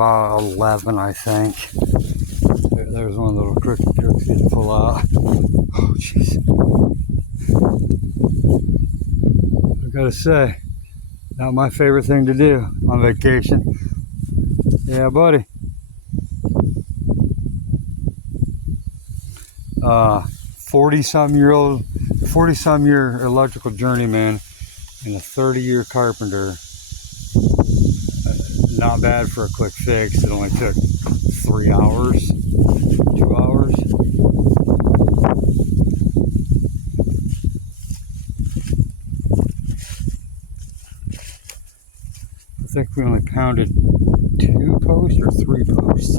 about 11, I think. There's one of the little crooked trucks getting full out. Oh, jeez. I gotta say, not my favorite thing to do on vacation. Yeah, buddy. 40-some year electrical journeyman and a 30-year carpenter. Not bad for a quick fix. It only took 3 hours, 2 hours. I think we only pounded 2 posts or 3 posts.